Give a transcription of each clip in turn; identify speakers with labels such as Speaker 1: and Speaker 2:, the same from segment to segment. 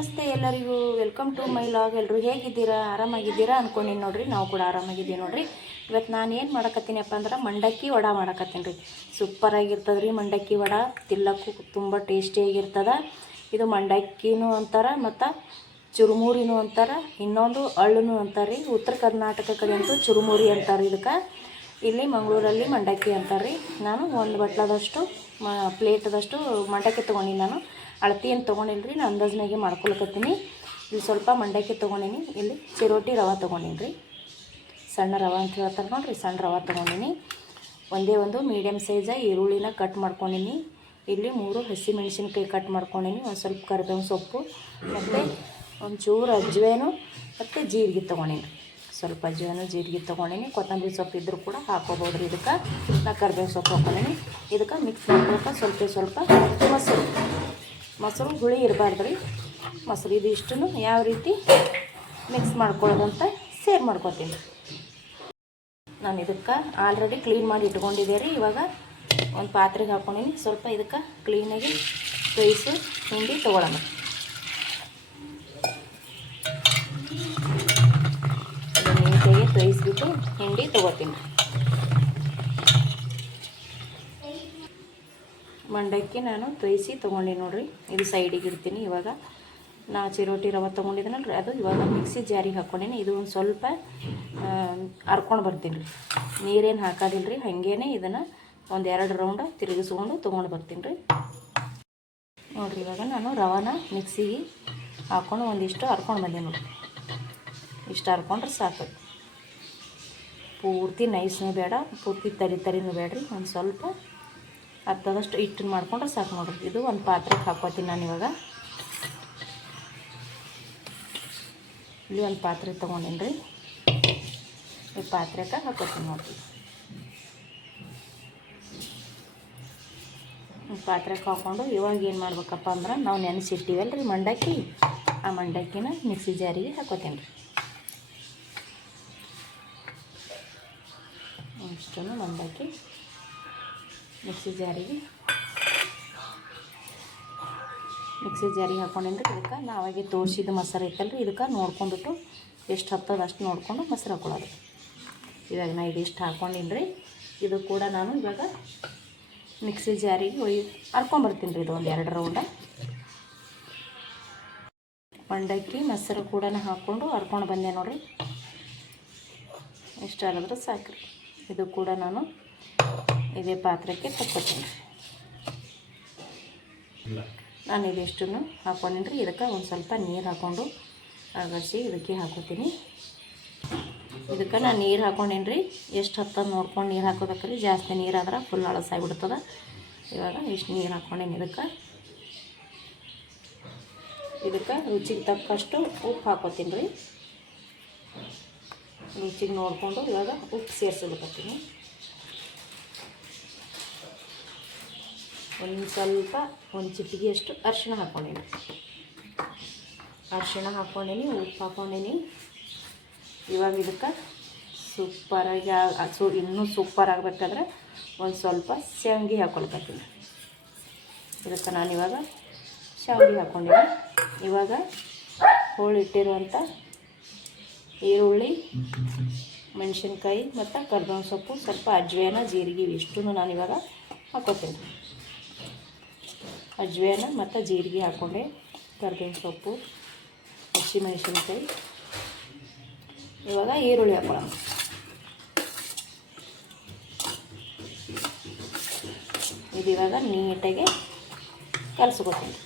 Speaker 1: ನಮಸ್ತೆ ಎಲ್ಲರಿಗೂ. Welcome to my log ಎಲ್ಲರೂ ಹೇಗಿದ್ದೀರಾ? ಆರಾಮಾಗಿದ್ದೀರಾ ಅಂದ್ಕೊಂಡಿನಿ ನೋಡ್ರಿ. ನಾವು ಕೂಡ ಆರಾಮಾಗಿದ್ದೀವಿ ನೋಡ್ರಿ. ಇವತ್ತು ನಾನು ಏನು ಮಾಡಕತ್ತೀನಪ್ಪ ಅಂದ್ರೆ ಮಂಡಕ್ಕಿ ವಡ ಮಾಡಕತ್ತೀನಿ ರೀ. ಸೂಪರಾಗಿರ್ತದೆ ರೀ ಮಂಡಕ್ಕಿ ವಡ. ತಿಲ್ಲಕ್ಕೂ ತುಂಬ ಟೇಸ್ಟಿಯಾಗಿರ್ತದೆ ಇದು ಮಂಡಕ್ಕಿನೂ ಅಂತಾರ ಮತ್ತು ಚುರುಮುರಿನೂ ಅಂತಾರ. ಇನ್ನೊಂದು ಅಳ್ಳುನೂ ಅಂತಾರೆ ರೀ. ಉತ್ತರ ಕರ್ನಾಟಕ ಕಡೆ ಅಂತೂ ಚುರುಮುರಿ ಅಂತಾರೆ ಇದಕ್ಕೆ. ಇಲ್ಲಿ ಮಂಗಳೂರಲ್ಲಿ ಮಂಡಕ್ಕಿ ಅಂತಾರೆ ರೀ. ನಾನು ಒಂದು ಬಟ್ಲದಷ್ಟು, ಮ ಪ್ಲೇಟದಷ್ಟು ಮಂಡಕ್ಕಿ ತೊಗೊಂಡಿನಿ ನಾನು. ಅಳತಿ ಏನು ತೊಗೊಂಡಿಲ್ಲ ರೀ ನಾನು ಅಂದಾಜ್ನಾಗೆ ಮಾಡ್ಕೊಳಕತ್ತೀನಿ. ಇಲ್ಲಿ ಸ್ವಲ್ಪ ಮಂಡಕ್ಕಿ ತೊಗೊಂಡೀನಿ. ಇಲ್ಲಿ ಚಿರೋಟಿ ರವೆ ತೊಗೊಂಡೀನಿ ರೀ ಸಣ್ಣ ರವೆ ಅಂತ ಹೇಳ್ತಾರೆ ನೋಡ್ರಿ, ಸಣ್ಣ ರವೆ ತೊಗೊಂಡೀನಿ. ಒಂದೇ ಒಂದು ಮೀಡಿಯಮ್ ಸೈಜ ಈರುಳ್ಳಿನ ಕಟ್ ಮಾಡ್ಕೊಂಡೀನಿ. ಇಲ್ಲಿ ಮೂರು ಹಸಿ ಮೆಣಸಿನ್ಕಾಯಿ ಕಟ್ ಮಾಡ್ಕೊಂಡೀನಿ. ಒಂದು ಸ್ವಲ್ಪ ಕರಿಬೇವು ಸೊಪ್ಪು, ಮತ್ತು ಒಂಚೂರು ಅಜ್ವೇನು, ಮತ್ತು ಜೀರಿಗೆ ತೊಗೊಂಡೀನಿ. ಸ್ವಲ್ಪ ಅಜ್ವೇನು, ಜೀರಿಗೆ ತೊಗೊಂಡೀನಿ. ಕೊತ್ತಂಬರಿ ಸೊಪ್ಪು ಇದ್ದರೂ ಕೂಡ ಹಾಕೋಬೋದು ರೀ ಇದಕ್ಕೆ. ನಾ ಕರಿಬೇವು ಸೊಪ್ಪು ಹಾಕೊಂಡೀನಿ. ಇದಕ್ಕೆ ಮಿಕ್ಸ್ ಮಾಡ್ಕೊಳಕ್ಕೆ ಸ್ವಲ್ಪ ಸ್ವಲ್ಪ ಮೊಸರು. ಮೊಸರು, ಹುಳಿ ಇರಬಾರ್ದು ರೀ. ಮೊಸರು ಇದು ಯಾವ ರೀತಿ ಮಿಕ್ಸ್ ಮಾಡ್ಕೊಳ್ಳೋದು ಅಂತ ಸೇರ್ ಮಾಡ್ಕೊತೀನಿ. ನಾನು ಇದಕ್ಕೆ ಆಲ್ರೆಡಿ ಕ್ಲೀನ್ ಮಾಡಿ ಇಟ್ಕೊಂಡಿದ್ದೆ ರೀ. ಇವಾಗ ಒಂದು ಪಾತ್ರೆಗೆ ಹಾಕೊಂಡಿನಿ ಸ್ವಲ್ಪ ಇದಕ್ಕೆ ಕ್ಲೀನಾಗಿ ಕೈಸು ಹಿಂಡಿ ತೊಗೊಳೋಣ ನೀಟಾಗಿ ಬಿಟ್ಟು ಹಿಂಡಿ ತೊಗೋತೀನಿ ಮಂಡಕ್ಕಿ ನಾನು ತೊಯ್ಸಿ ತೊಗೊಂಡೆ ನೋಡಿರಿ. ಇದು ಸೈಡಿಗೆ ಇಡ್ತೀನಿ ಇವಾಗ. ನಾ ಚಿರೋಟಿ ರವೆ ರೀ ಅದು ಇವಾಗ ಮಿಕ್ಸಿ ಜಾರಿಗೆ ಹಾಕ್ಕೊಂಡೀನಿ ಇದು ಒಂದು ಸ್ವಲ್ಪ ಹರ್ಕೊಂಡು ಬರ್ತೀನಿ. ರೀ ನೀರೇನು ಹಾಕೋದಿಲ್ಲ ರೀ ಹಾಗೇನೆ ಇದನ್ನು ಒಂದು ಎರಡು ರೌಂಡ್ ತಿರುಗಿಸ್ಕೊಂಡು ತೊಗೊಂಡು ಬರ್ತೀನಿ. ರೀ ನೋಡಿರಿ ಇವಾಗ ನಾನು ರವಾನ ಮಿಕ್ಸಿಗೆ ಹಾಕ್ಕೊಂಡು ಒಂದಿಷ್ಟು ಹರ್ಕೊಂಡು ಬಂದೀನಿ ನೋಡಿರಿ. ಇಷ್ಟು ಹರ್ಕೊಂಡ್ರೆ ಸಾಕು. ಪೂರ್ತಿ ನೈಸ್ನೂ ಬೇಡ, ಪೂರ್ತಿ ತರಿ ತರಿನೂ ಬೇಡ್ರಿ. ಒಂದು ಸ್ವಲ್ಪ ಅರ್ಧದಷ್ಟು ಹಿಟ್ಟು ಮಾಡಿಕೊಂಡ್ರೆ ಸಾಕು ನೋಡ್ರಿ. ಇದು ಒಂದು ಪಾತ್ರೆಗೆ ಹಾಕೋತೀನಿ ನಾನು ಇವಾಗ. ಇಲ್ಲಿ ಒಂದು ಪಾತ್ರೆ ತೊಗೊಂಡೇನಿ ರೀ ಈ ಪಾತ್ರೆಗೆ ಹಾಕೋತೀನಿ ನೋಡ್ರಿ. ಪಾತ್ರೆಗೆ ಹಾಕ್ಕೊಂಡು ಇವಾಗ ಏನು ಮಾಡ್ಬೇಕಪ್ಪ ಅಂದ್ರೆ ನಾವು ನೆನೆಸಿಟ್ಟಿವಲ್ಲ ರೀ ಮಂಡಕ್ಕಿ. ಆ ಮಂಡಕ್ಕಿನ ಮಿಕ್ಸಿ ಜಾರಿಗೆ ಹಾಕೋತೀನಿ ರೀ ಇಷ್ಟನ್ನು ಮಂಡಕ್ಕಿ ಮಿಕ್ಸಿ ಜಾರಿಗೆ. ಮಿಕ್ಸಿ ಜಾರಿಗೆ ಹಾಕೊಂಡೇನ್ರಿ. ಇದಕ್ಕೆ ನಾವಾಗೆ ತೋರಿಸಿದ ಮೊಸರು ಐತಲ್ರಿ. ಇದಕ್ಕೆ ನೋಡ್ಕೊಂಡ್ಬಿಟ್ಟು ಎಷ್ಟು ಹತ್ತದ ಅಷ್ಟು ನೋಡಿಕೊಂಡು ಮೊಸರು ಹಾಕೊಳ್ಳೋದು. ಇವಾಗ ನಾ ಇದಿಷ್ಟು ಹಾಕ್ಕೊಂಡಿನಿ ರೀ ಇದು ಕೂಡ ನಾನು ಇವಾಗ ಮಿಕ್ಸಿ ಜಾರಿಗೆ ಒಯ್ ಹರ್ಕೊಂಬರ್ತೀನಿ ರೀ ಇದು ಒಂದು ಎರಡು ರೌಂಡ. ಮಂಡಕ್ಕಿ, ಮೊಸರು ಕೂಡ ಹಾಕ್ಕೊಂಡು ಹರ್ಕೊಂಡು ಬಂದೆ ನೋಡಿರಿ. ಇಷ್ಟ ಆಗಿದ್ರೆ ರೀ ಇದು ಕೂಡ ನಾನು ಇದೇ ಪಾತ್ರಕ್ಕೆ ತಕ್ಕೊತೀನಿ. ನಾನು ಇದಿಷ್ಟನ್ನು ಹಾಕ್ಕೊಂಡಿನಿ ರೀ ಇದಕ್ಕೆ ಒಂದು ಸ್ವಲ್ಪ ನೀರು ಹಾಕ್ಕೊಂಡು ಅಗಸಿ ಇದಕ್ಕೆ ಹಾಕೋತೀನಿ. ಇದಕ್ಕೆ ನಾನು ನೀರು ಹಾಕೊಂಡೇನಿ ರೀ ಎಷ್ಟು ಹತ್ತದ ನೋಡ್ಕೊಂಡು ನೀರು ಹಾಕೋಬೇಕ್ರಿ. ಜಾಸ್ತಿ ನೀರಾದ್ರೆ ಫುಲ್ ಅಳಸಾಗಿಬಿಡ್ತದೆ ಇವಾಗ ಇಷ್ಟು ನೀರು ಹಾಕ್ಕೊಂಡೇನಿ ಇದಕ್ಕೆ. ಇದಕ್ಕೆ ರುಚಿಗೆ ತಕ್ಕಷ್ಟು ಉಪ್ಪು ಹಾಕೋತೀನಿ ರೀ ರುಚಿಗೆ ನೋಡಿಕೊಂಡು ಇವಾಗ ಉಪ್ಪು ಸೇರಿಸ್ಬಿಡ್ತೀನಿ ಒಂದು ಸ್ವಲ್ಪ, ಒಂದು ಚಿಟಿಗೆಯಷ್ಟು ಅರಿಶಿಣ ಹಾಕ್ಕೊಂಡೀನಿ ಅರಿಶಿಣ ಹಾಕ್ಕೊಂಡೀನಿ ಉಪ್ಪು ಹಾಕ್ಕೊಂಡೀನಿ ಇವಾಗ ಇದಕ್ಕೆ ಸೂಪರಾಗಿ ಸು ಇನ್ನೂ ಸೂಪರ್ ಆಗಬೇಕಾದ್ರೆ ಒಂದು ಸ್ವಲ್ಪ ಶಾವಿಗೆ ಹಾಕ್ಕೊಳ್ತೀನಿ ಇದಕ್ಕೆ ನಾನು ಇವಾಗ ಶಾವ್ಗೆ ಹಾಕ್ಕೊಂಡಿನಿ ಇವಾಗ ಹೋಳಿಟ್ಟಿರುವಂಥ ಈರುಳ್ಳಿ, ಮೆಣಸಿನ್ಕಾಯಿ ಮತ್ತು ಕರ್ಬೇವಿನ ಸೊಪ್ಪು, ಸ್ವಲ್ಪ ಅಜ್ವೇನ, ಜೀರಿಗೆ ನಾನು ಇವಾಗ ಹಾಕೋತೀನಿ ಅಜ್ವೇನ ಮತ್ತು ಜೀರಿಗೆ ಹಾಕ್ಕೊಂಡೆ ಕರ್ಬೇವಿನ ಸೊಪ್ಪು ಹಸಿಮೆಣಸಿನ್ಕಾಯಿ ಇವಾಗ ಈರುಳ್ಳಿ ಹಾಕೊಳ್ಳೋಣ ಇದು ಇವಾಗ ನೀಟಾಗಿ ಕಲಸ್ಕೊತೀನಿ.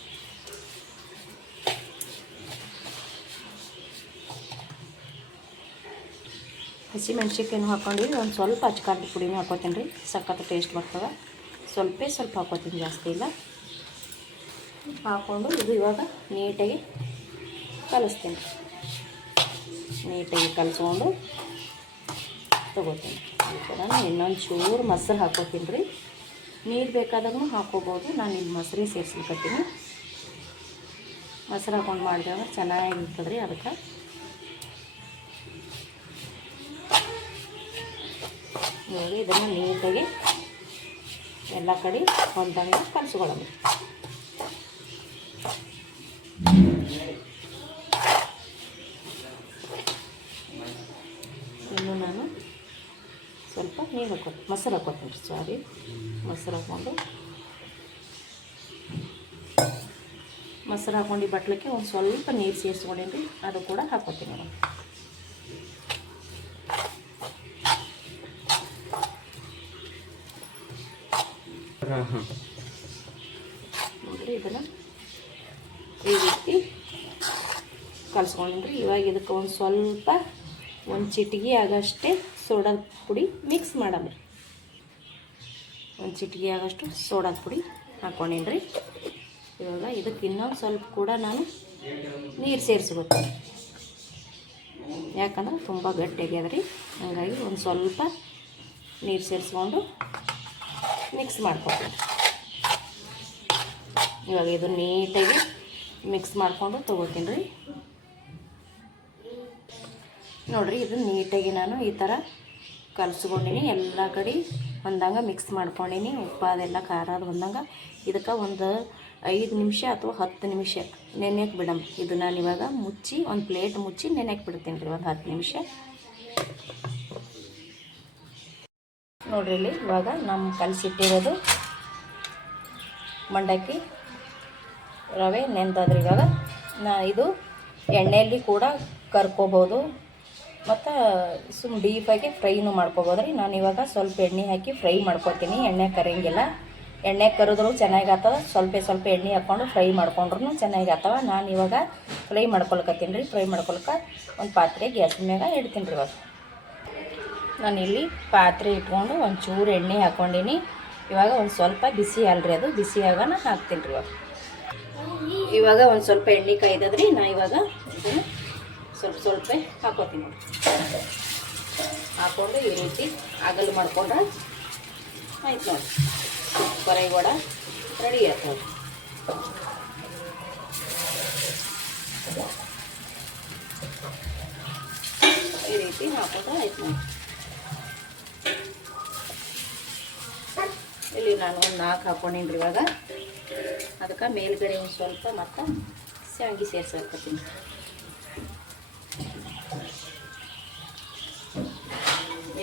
Speaker 1: ಹಸಿ ಮೆಣ್ಸಿನ್ಕಾಯಿನೂ ಹಾಕ್ಕೊಂಡಿವಿ ಒಂದು ಸ್ವಲ್ಪ ಹಚ್ಕಾರದ ಪುಡಿನೂ ಹಾಕೋತೀನಿ ರೀ. ಸಖತ್ ಟೇಸ್ಟ್ ಬರ್ತದೆ. ಸ್ವಲ್ಪ ಸ್ವಲ್ಪ ಹಾಕೋತೀನಿ ಜಾಸ್ತಿ ಇಲ್ಲ. ಹಾಕ್ಕೊಂಡು ಇದು ಇವಾಗ ನೀಟಾಗಿ ಕಲಿಸ್ತೀನಿ. ನೀಟಾಗಿ ಕಲಿಸ್ಕೊಂಡು ತಗೋತೀನಿ. ಈ ಥರ ಇನ್ನೊಂದು ಚೂರು ಮೊಸರು ಹಾಕೋತೀನಿ ರೀ. ನೀರು ಬೇಕಾದಾಗೂ ಹಾಕೋಬೋದು. ನಾನು ಇಲ್ಲಿ ಮೊಸರಿಗೆ ಸೇರಿಸ್ಲಿಕ್ಕತ್ತೀನಿ ಮೊಸರು ಹಾಕೊಂಡು ಮಾಡಿದಾಗ ಚೆನ್ನಾಗಿರ್ತದೆ ರೀ ಅದಕ್ಕೆ. ನೋಡಿ, ಇದನ್ನು ನೀಟಾಗಿ ಎಲ್ಲ ಕಡೆ ಹೊಂದಂಗೆ ಕಲಿಸ್ಕೊಳ್ಳೋದು ನೀರು ಹಾಕೋ ಮೊಸರು ಹಾಕೋತೀನಿ ರೀ ಸಾರಿ. ಮೊಸರು ಹಾಕ್ಕೊಂಡು. ಮೊಸರು ಹಾಕೊಂಡು ಈ ಬಟ್ಲಕ್ಕೆ ಒಂದು ಸ್ವಲ್ಪ ನೀರು ಸೇರಿಸ್ಕೊಂಡೇನಿ ಅದು ಕೂಡ ಹಾಕೋತೀನಿ ನಾನು. ನೋಡಿರಿ ಇದನ್ನು ಈ ರೀತಿ ಕಲ್ಸ್ಕೊಂಡಿದ್ರಿ ಇವಾಗ ಇದಕ್ಕೆ ಒಂದು ಸ್ವಲ್ಪ ಒಂದು ಚಿಟಿಗೆ ಆಗಷ್ಟೇ ಸೋಡಾದ ಪುಡಿ ಮಿಕ್ಸ್ ಮಾಡಲ್ಲ ಒಂದು ಚಿಟಿಗೆ ಆಗಷ್ಟು ಸೋಡಾದ ಪುಡಿ ಹಾಕ್ಕೊಂಡಿನ್ರಿ ಇವಾಗ ಇದಕ್ಕೆ ಇನ್ನೊಂದು ಸ್ವಲ್ಪ ಕೂಡ ನಾನು ನೀರು ಸೇರಿಸ್ಬೇಕು. ಯಾಕಂದ್ರೆ ತುಂಬ ಗಟ್ಟಿಯಾಗ್ಯದ ರೀ ಹಾಗಾಗಿ ಒಂದು ಸ್ವಲ್ಪ ನೀರು ಸೇರಿಸ್ಕೊಂಡು ಮಿಕ್ಸ್ ಮಾಡ್ಕೊತೀನಿ ಇವಾಗ ಇದು ನೀಟಾಗಿ ಮಿಕ್ಸ್ ಮಾಡಿಕೊಂಡು ತೊಗೋತೀನಿ ರೀ ನೋಡಿರಿ, ಇದು ನೀಟಾಗಿ ನಾನು ಈ ಥರ ಕಲಸ್ಕೊಂಡಿನಿ. ಎಲ್ಲ ಕಡೆ ಹೊಂದಂಗೆ ಮಿಕ್ಸ್ ಮಾಡ್ಕೊಂಡಿನಿ. ಉಪ್ಪು ಅದೆಲ್ಲ, ಖಾರ ಅದು ಹೊಂದಂಗೆ ಇದಕ್ಕೆ ಒಂದು ಐದು ನಿಮಿಷ ಅಥವಾ ಹತ್ತು ನಿಮಿಷ ನೆನೆಯಕ್ಕೆ ಬಿಡಮ್. ಇದು ನಾನು ಇವಾಗ ಮುಚ್ಚಿ, ಒಂದು ಪ್ಲೇಟ್ ಮುಚ್ಚಿ ನೆನೆಯಕ್ಕೆ ಬಿಡ್ತೀನಿ ರೀ, ಒಂದು ಹತ್ತು ನಿಮಿಷ. ನೋಡ್ರಿ ಇಲ್ಲಿ ಇವಾಗ ನಮ್ಮ ಕಲಸಿಟ್ಟಿರೋದು ಮಂಡಕ್ಕಿ ರವೆ ನೆಂದದ್ರಿ ಇವಾಗ. ನಾ ಇದು ಎಣ್ಣೆಯಲ್ಲಿ ಕೂಡ ಕರ್ಕೋಬೋದು ಮತ್ತು ಸುಮ್ಮ ಡೀಪಾಗಿ ಫ್ರೈನು ಮಾಡ್ಕೋಬೋದು ರೀ ನಾನು ಇವಾಗ ಸ್ವಲ್ಪ ಎಣ್ಣೆ ಹಾಕಿ ಫ್ರೈ ಮಾಡ್ಕೊತೀನಿ. ಎಣ್ಣೆ ಕರಿಯಂಗಿಲ್ಲ ಎಣ್ಣೆ ಕರೆದ್ರು ಚೆನ್ನಾಗಿ ಸ್ವಲ್ಪ ಸ್ವಲ್ಪ ಎಣ್ಣೆ ಹಾಕ್ಕೊಂಡು ಫ್ರೈ ಮಾಡ್ಕೊಂಡ್ರು ಚೆನ್ನಾಗಿ ಆಗ್ತವೆ. ನಾನು ಇವಾಗ ಫ್ರೈ ಮಾಡ್ಕೊಳ್ಕತ್ತೀನಿ ರೀ. ಫ್ರೈ ಮಾಡ್ಕೊಳಕ ಒಂದು ಪಾತ್ರೆ ಗ್ಯಾಸ್ ಮ್ಯಾಗ ಇಡ್ತೀನಿ ರೀ ಇವಾಗ. ಇಲ್ಲಿ ಪಾತ್ರೆ ಇಟ್ಕೊಂಡು ಒಂದು ಚೂರು ಎಣ್ಣೆ ಹಾಕ್ಕೊಂಡಿನಿ ಇವಾಗ ಒಂದು ಸ್ವಲ್ಪ ಬಿಸಿ ಅಲ್ರಿ ಅದು. ಬಿಸಿ ನಾನು ಹಾಕ್ತೀನಿ ರೀ ಇವಾಗ. ಇವಾಗ ಒಂದು ಸ್ವಲ್ಪ ಎಣ್ಣೆ ಕಾಯ್ದದ್ರಿ. ನಾ ಇವಾಗ ಸ್ವಲ್ಪ ಸ್ವಲ್ಪ ಹಾಕೋತೀನಿ ನೋಡಿ. ಹಾಕ್ಕೊಂಡು ಈ ರೀತಿ ಅಗಲು ಮಾಡ್ಕೊಂಡ್ರೆ ಆಯ್ತು ನೋಡಿ. ಕೊರೈ ವಡ ರೆಡಿ ಆಯ್ತು ನೋಡಿ. ಈ ರೀತಿ ಹಾಕೊಂಡ್ರೆ ಆಯ್ತು ನೋಡಿ. ಇಲ್ಲಿ ನಾನು ಒಂದು ನಾಲ್ಕು ಹಾಕೊಂಡೀನಿ ರೀ ಇವಾಗ. ಅದಕ್ಕೆ ಮೇಲ್ಗಡೆ ಒಂದು ಸ್ವಲ್ಪ ಮತ್ತು ಶಾವಿಗೆ ಸೇರ್ಸಾಕತ್ತೀನಿ.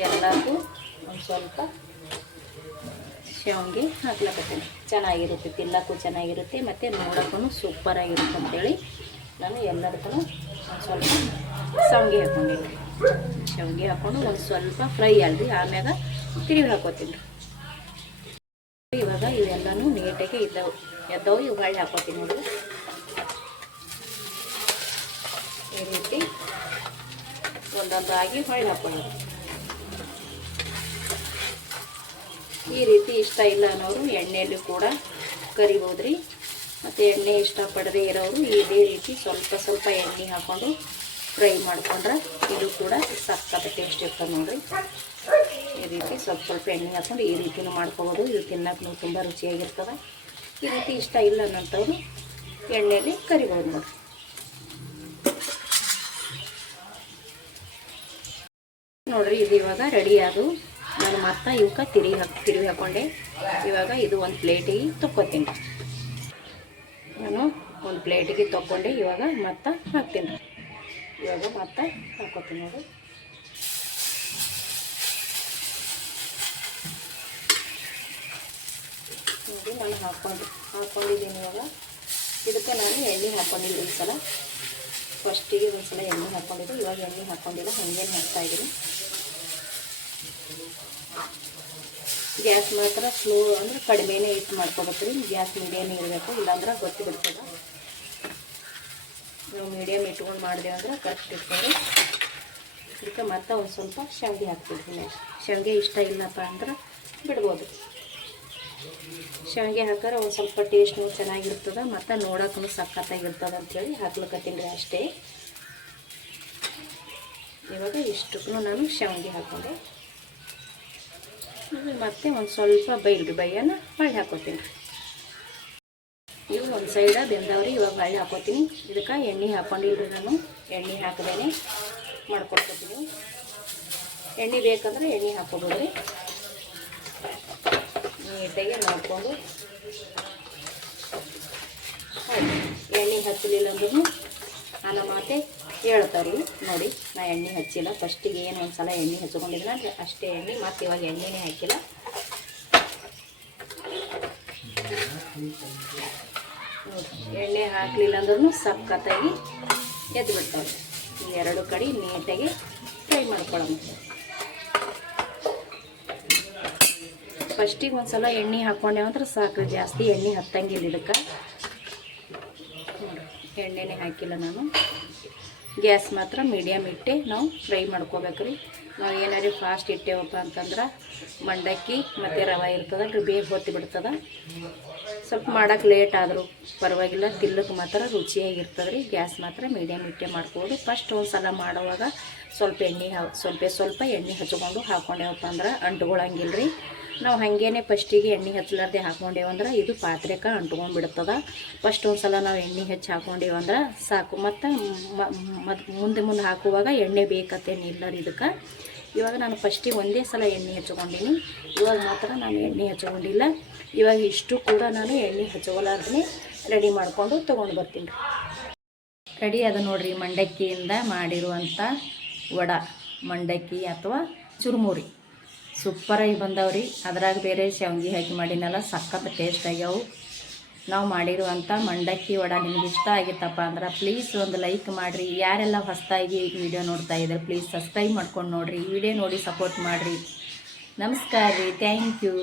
Speaker 1: ಎಲ್ಲಕ್ಕೂ ಒಂದು ಸ್ವಲ್ಪ ಶಾವಿಗೆ ಹಾಕ್ಲಕತ್ತೀನಿ ಚೆನ್ನಾಗಿರುತ್ತೆ, ತಿನ್ನಕ್ಕೂ ಚೆನ್ನಾಗಿರುತ್ತೆ, ಮತ್ತು ನೋಡೋಕ್ಕೂ ಸೂಪರಾಗಿರುತ್ತೆ ಅಂತೇಳಿ ನಾನು ಎಲ್ಲದಕ್ಕೂ ಒಂದು ಸ್ವಲ್ಪ ಶಾವಿಗೆ ಹಾಕ್ಕೊಂಡಿನಿ ಶಾವಿಗೆ ಹಾಕ್ಕೊಂಡು ಒಂದು ಸ್ವಲ್ಪ ಫ್ರೈ ಅಲ್ರಿ ಆಮ್ಯಾಗ ತಿರುಗಿ ಹಾಕೋತೀನಿ. ಇವಾಗ ಇವೆಲ್ಲನೂ ನೀಟಾಗಿ ಇದ್ದವು. ಎದ್ದವು, ಇವು ಹಾಕೋತೀನಿ ನೋಡಿ. ಈ ರೀತಿ ಒಂದೊಂದಾಗಿ ಹೊಳ್ಳಿ ಹಾಕೊಳ್ಳೋದು. ಈ ರೀತಿ ಇಷ್ಟ ಇಲ್ಲ ಅನ್ನೋರು ಎಣ್ಣೆಯಲ್ಲಿ ಕೂಡ ಕರಿಬೋದ್ರಿ. ಮತ್ತು ಎಣ್ಣೆ ಇಷ್ಟಪಡದೇ ಇರೋರು ಇದೇ ರೀತಿ ಸ್ವಲ್ಪ ಸ್ವಲ್ಪ ಎಣ್ಣೆ ಹಾಕ್ಕೊಂಡು ಫ್ರೈ ಮಾಡ್ಕೊಂಡ್ರೆ ಇದು ಕೂಡ ಸಕ್ಕತ್ತ ಟೇಸ್ಟ್ ಇರ್ತದೆ ನೋಡಿರಿ. ಈ ರೀತಿ ಸ್ವಲ್ಪ ಸ್ವಲ್ಪ ಎಣ್ಣೆ ಹಾಕ್ಕೊಂಡು ಈ ರೀತಿನೂ ಮಾಡ್ಕೋಬೋದು. ಇದು ತಿನ್ನಕ್ಕೆ ತುಂಬ ರುಚಿಯಾಗಿರ್ತದೆ. ಈ ರೀತಿ ಇಷ್ಟ ಇಲ್ಲ ಅನ್ನೋಂಥವ್ರು ಎಣ್ಣೆಯಲ್ಲಿ ಕರಿಬೋದು ನೋಡಿರಿ. ನೋಡಿರಿ, ಇದು ಇವಾಗ ರೆಡಿ ಆದು ನಾನು ಮತ್ತೆ ಇವಕ್ಕೆ ತಿರುಗಿ ಹಾಕಿ ತಿರುಗಿ ಹಾಕೊಂಡೆ. ಇವಾಗ ಇದು ಒಂದು ಪ್ಲೇಟಿಗೆ ತೊಕ್ಕೋತೀನಿ. ನಾನು ಒಂದು ಪ್ಲೇಟಿಗೆ ತೊಗೊಂಡೆ ಇವಾಗ ಮತ್ತೆ ಹಾಕ್ತೀನಿ. ಇವಾಗ ಮತ್ತೆ ಹಾಕೋತೀನಿ ನೋಡಿ. ನೋಡಿ, ನಾನು ಹಾಕ್ಕೊಂಡು ಹಾಕ್ಕೊಂಡಿದ್ದೀನಿ ಇವಾಗ. ಇದಕ್ಕೆ ನಾನು ಎಣ್ಣೆ ಹಾಕ್ಕೊಂಡಿಲ್ಲ ಒಂದು ಸಲ ಫಸ್ಟಿಗೆ ಒಂದು ಸಲ ಎಣ್ಣೆ ಹಾಕ್ಕೊಂಡಿದ್ದು. ಇವಾಗ ಎಣ್ಣೆ ಹಾಕ್ಕೊಂಡಿಲ್ಲ ಹಾಗೇನು ಹಾಕ್ತಾಯಿದ್ದೀನಿ ಗ್ಯಾಸ್ ಮಾತ್ರ ಸ್ಲೋ ಅಂದ್ರೆ ಕಡಿಮೆನೇ ಇಟ್ಟು ಮಾಡ್ಕೋಬೇಕು ರೀ ಗ್ಯಾಸ್ ಮೀಡಿಯಮ್ ಇರಬೇಕು, ಇಲ್ಲಾಂದ್ರೆ ಗೊತ್ತಿ ಬಿಡ್ತದೆ. ನಾವು ಮೀಡಿಯಮ್ ಇಟ್ಕೊಂಡು ಮಾಡಿದೆವು ಅಂದ್ರೆ ಕರೆಕ್ಟ್ ಇರ್ತದೆ ಇದಕ್ಕೆ ಮತ್ತೆ ಒಂದು ಸ್ವಲ್ಪ ಶಾವಿಗೆ ಹಾಕ್ತಿರ್ತೀನಿ ಶಾವಿಗೆ ಇಷ್ಟ ಇಲ್ಲಪ್ಪ ಅಂದ್ರೆ ಬಿಡ್ಬೋದು. ಶಾವಿಗೆ ಹಾಕಿದ್ರೆ ಒಂದು ಸ್ವಲ್ಪ ಟೇಸ್ಟು ಚೆನ್ನಾಗಿರ್ತದೆ, ಮತ್ತು ನೋಡೋಕ್ಕೂ ಸಖತ್ತಾಗಿರ್ತದೆ ಅಂತೇಳಿ ಹಾಕ್ಲಿಕ್ಕತ್ತೀನಿ ಅಷ್ಟೇ. ಇವಾಗ ಇಷ್ಟಕ್ಕೂ ನಾನು ಶಾವಿಗೆ ಹಾಕ್ಕೊಂಡೆ. ಆಮೇಲೆ ಮತ್ತೆ ಒಂದು ಸ್ವಲ್ಪ ಬೈಲ್ರಿ ಬೈಯನ್ನ ಹೊಳ್ಳಿ ಹಾಕೋತೀನಿ. ಇವು ಒಂದು ಸೈಡ ಬೆಂದವ್ರಿ, ಇವಾಗ ಹೊಳ್ಳಿ ಹಾಕೋತೀನಿ. ಇದಕ್ಕೆ ಎಣ್ಣೆ ಹಾಕೊಂಡಿಲ್ರಿ ನಾನು. ಎಣ್ಣೆ ಹಾಕದೇನೆ ಮಾಡ್ಕೊಳ್ಕೊತೀನಿ ಎಣ್ಣೆ ಬೇಕಂದ್ರೆ ಎಣ್ಣೆ ಹಾಕೋಬೋದ್ರಿ. ನೀಟಾಗಿ ನೋಡ್ಕೊಂಡು ಎಣ್ಣೆ ಹಚ್ಚಲಿಲ್ಲ ಅಂದ್ರೂ ನಾನು ಮಾತೆ ಹೇಳ್ತಾರೆ, ನೋಡಿ, ನಾ ಎಣ್ಣೆ ಹಚ್ಚಿಲ್ಲ. ಫಸ್ಟಿಗೆ ಏನು ಒಂದು ಸಲ ಎಣ್ಣೆ ಹಚ್ಕೊಂಡಿದ್ನ ಅಷ್ಟೇ ಎಣ್ಣೆ, ಮತ್ತೆ ಇವಾಗ ಎಣ್ಣೆನೇ ಹಾಕಿಲ್ಲ. ಎಣ್ಣೆ ಹಾಕಲಿಲ್ಲ ಅಂದ್ರೂ ಸಖತ್ತಾಗಿ ಎದ್ದು ಬಿಡ್ತಾವೆ ಈ ಎರಡು ಕಡೆ ನೀಟಾಗಿ ಫ್ರೈ ಮಾಡ್ಕೊಳ್ಳೋಣ. ಫಸ್ಟಿಗೆ ಒಂದು ಸಲ ಎಣ್ಣೆ ಹಾಕ್ಕೊಂಡೆ ಅಂದ್ರೆ ಸಾಕು, ಜಾಸ್ತಿ ಎಣ್ಣೆ ಹತ್ತಂಗಿಲ್ಲ ಇದಕ್ಕೆ. ಎಣ್ಣೆನೇ ಹಾಕಿಲ್ಲ ನಾನು. ಗ್ಯಾಸ್ ಮಾತ್ರ ಮೀಡಿಯಮ್ ಇಟ್ಟೆ ನಾವು ಫ್ರೈ ಮಾಡ್ಕೋಬೇಕ್ರಿ ನಾವು ಏನಾದ್ರು ಫಾಸ್ಟ್ ಇಟ್ಟೇವಪ್ಪ ಅಂತಂದ್ರೆ ಮಂಡಕ್ಕಿ ಮತ್ತು ರವೆ ಇರ್ತದಲ್ರಿ ಬೇಗ ಹೊತ್ತಿ ಬಿಡ್ತದೆ. ಸ್ವಲ್ಪ ಮಾಡೋಕೆ ಲೇಟ್ ಆದರೂ ಪರವಾಗಿಲ್ಲ ತಿಲ್ಲಕ್ಕೆ ಮಾತ್ರ ರುಚಿಯಾಗಿರ್ತದೆ ರೀ ಗ್ಯಾಸ್ ಮಾತ್ರ ಮೀಡಿಯಮ್ ಇಟ್ಟೆ ಮಾಡ್ಕೋದು ಫಸ್ಟ್ ಒಂದು ಸಲ ಮಾಡುವಾಗ ಸ್ವಲ್ಪ ಎಣ್ಣೆ ಹಾ ಸ್ವಲ್ಪ ಸ್ವಲ್ಪ ಎಣ್ಣೆ ಹಚ್ಕೊಂಡು ಹಾಕೊಂಡೇವಪ್ಪ ಅಂದ್ರೆ ಅಂಟ್ಕೊಳಂಗಿಲ್ಲ ರೀ ನಾವು ಹಾಗೇನೆ ಫಸ್ಟಿಗೆ ಎಣ್ಣೆ ಹಚ್ಚಲಾರ್ದೆ ಹಾಕೊಂಡೇವಂದ್ರೆ ಇದು ಪಾತ್ರೆಗೆ ಅಂಟ್ಕೊಂಡು ಬಿಡ್ತದ ಫಸ್ಟ್ ಒಂದು ಸಲ ನಾವು ಎಣ್ಣೆ ಹೆಚ್ಚು ಹಾಕೊಂಡೇವಂದ್ರೆ ಸಾಕು. ಮತ್ತು ಮುಂದೆ ಮುಂದೆ ಹಾಕುವಾಗ ಎಣ್ಣೆ ಬೇಕತ್ತೇನು ರೀ ಇದಕ್ಕೆ. ಇವಾಗ ನಾನು ಫಸ್ಟಿಗೆ ಒಂದೇ ಸಲ ಎಣ್ಣೆ ಹಚ್ಕೊಂಡೀನಿ. ಇವಾಗ ಮಾತ್ರ ನಾನು ಎಣ್ಣೆ ಹಚ್ಕೊಂಡಿಲ್ಲ. ಇವಾಗ ಇಷ್ಟು ಕೂಡ ನಾನು ಎಣ್ಣೆ ಹಚ್ಕೊಲಾರ್ದೇ ರೆಡಿ ಮಾಡಿಕೊಂಡು ತೊಗೊಂಡು ಬರ್ತೀನಿ ರೆಡಿ ಅದ ನೋಡಿರಿ ಮಂಡಕ್ಕಿಯಿಂದ ಮಾಡಿರುವಂಥ ವಡ, ಮಂಡಕ್ಕಿ ಅಥವಾ ಚುರುಮುರಿ. ಸೂಪರಾಗಿ ಬಂದವ್ರಿ. ಅದ್ರಾಗ ಬೇರೆ ಶಾವ್ಗೆ ಹಾಕಿ ಮಾಡಿನಲ್ಲ ಸಖತ್ ಟೇಸ್ಟ್ ಆಗ್ಯಾವು. ನಾವು ಮಾಡಿರುವಂಥ ಮಂಡಕ್ಕಿ ವಡ ನಿಮ್ಗೆ ಇಷ್ಟ ಆಗಿತ್ತಪ್ಪ ಅಂದ್ರೆ ಪ್ಲೀಸ್ ಒಂದು ಲೈಕ್ ಮಾಡಿರಿ. ಯಾರೆಲ್ಲ ಹೊಸದಾಗಿ ವಿಡಿಯೋ ನೋಡ್ತಾ ಇದ್ದಾರೆ ಪ್ಲೀಸ್ ಸಬ್ಸ್ಕ್ರೈಬ್ ಮಾಡ್ಕೊಂಡು ನೋಡಿರಿ. ವಿಡಿಯೋ ನೋಡಿ ಸಪೋರ್ಟ್ ಮಾಡಿರಿ. ನಮಸ್ಕಾರ ರೀ ಥ್ಯಾಂಕ್ ಯು